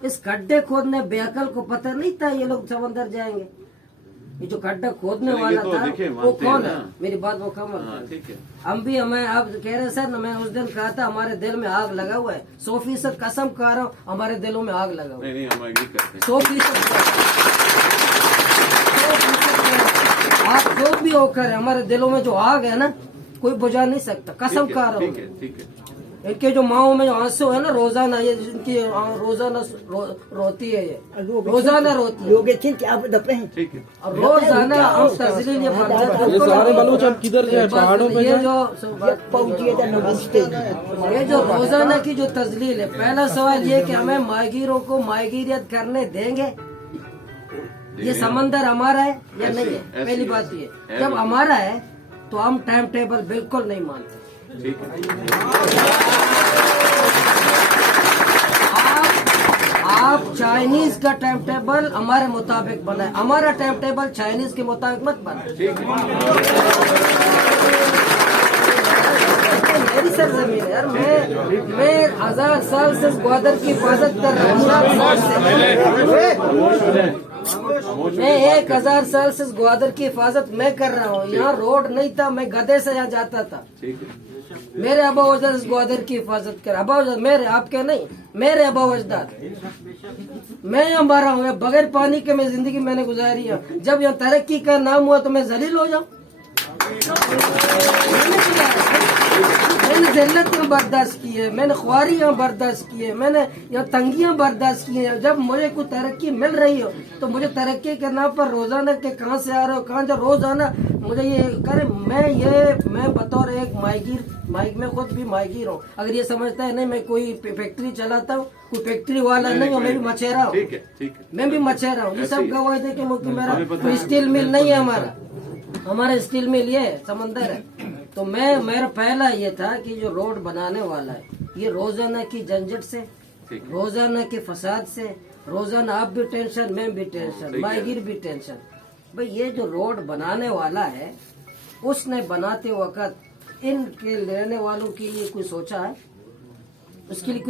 इस गड्ढे खोदने बेअकल को पता नहीं था ये लोग समंदर जाएंगे। ये जो गड्ढा खोदने चलिए, वाला तो था देखिए, वो मानते कौन हैं है? ना। मेरी बात मुकम्मल हाँ, करें। ठीक है। हम भी हमें आप कह रहे हैं सर, मैं उस दिन कहा था हमारे दिल में आग लगा हुआ है। 100% कसम खा रहा हूँ, हमारे दिलों में आग लगा हुआ है। नहीं हम एग्री करते हैं। 100% आप जो भी होकर हमारे दिलों में जो आग है ना, कोई बुझा नहीं सकता, कसम खा रहा हूँ। ठीक है। इनके जो माओ में जो आंसू है ना रोजाना, ये इनकी रोजाना रोती है, ये रोजाना रोती है। ठीक है। और रोजाना हम तजलील ये सारे बलूच अब किधर जाए, पहाड़ों पे ये जाए? जो रोजाना की जो तजलील है, पहला सवाल ये कि हमें माहीगीरों को माहीगीरियत करने देंगे? ये समंदर हमारा है या नहीं है? पहली बात ये, जब हमारा है तो हम टाइम टेबल बिल्कुल नहीं मानते। ठीक है। आप चाइनीज का टाइम टेबल हमारे मुताबिक बनाए, हमारा टाइम टेबल चाइनीज के मुताबिक मत बनाए। मेरी सरजमीन है यार, मैं 1000 साल से ग्वादर की हिफाजत कर रहा हूँ। मैं 1000 साल से ग्वादर की हिफाजत मैं कर रहा हूँ। यहाँ रोड नहीं था, मैं गधे से यहाँ जाता था। मेरे अबा अजदाद ग्वादर की हिफाजत कर, अबा अजदाद मेरे, आपके नहीं, मेरे अबा अजदाद। मैं यहाँ मरा हूँ, बगैर पानी के मैं जिंदगी मैंने गुजारी है। जब यहाँ तरक्की का नाम हुआ तो मैं जलील हो जाऊँ? मैंने जिल्लतें बर्दाश्त की है, मैंने ख्वारियाँ बर्दाश्त की है, मैंने यहाँ तंगियाँ बर्दाश्त की है। जब मुझे कोई तरक्की मिल रही हो तो मुझे तरक्की के नाम पर रोजाना के कहाँ से आ रहे हो, कहाँ जा रोजाना मुझे ये करे। मैं बतौर एक मैं खुद भी माहीगीर हूँ। अगर ये समझता है नहीं मैं कोई फैक्ट्री चलाता हूँ, कोई फैक्ट्री वाला नहीं हूँ, मैं भी मछेरा हूँ। ठीक है। मैं भी मछेरा हूँ। ये सब गवाह दे कि मेरा कोई स्टील मिल नहीं है, हमारा स्टील मिल ये समंदर है। तो मेरा पहला ये था कि जो रोड बनाने वाला है, ये रोजाना की झंझट से, रोजाना के फसाद से, रोजाना आप भी टेंशन, मैं भी टेंशन, माहीगीर भी टेंशन। भाई ये जो रोड बनाने वाला है, उसने बनाते वक्त इनके लेने वालों के लिए कोई सोचा है? उसके लिए कोई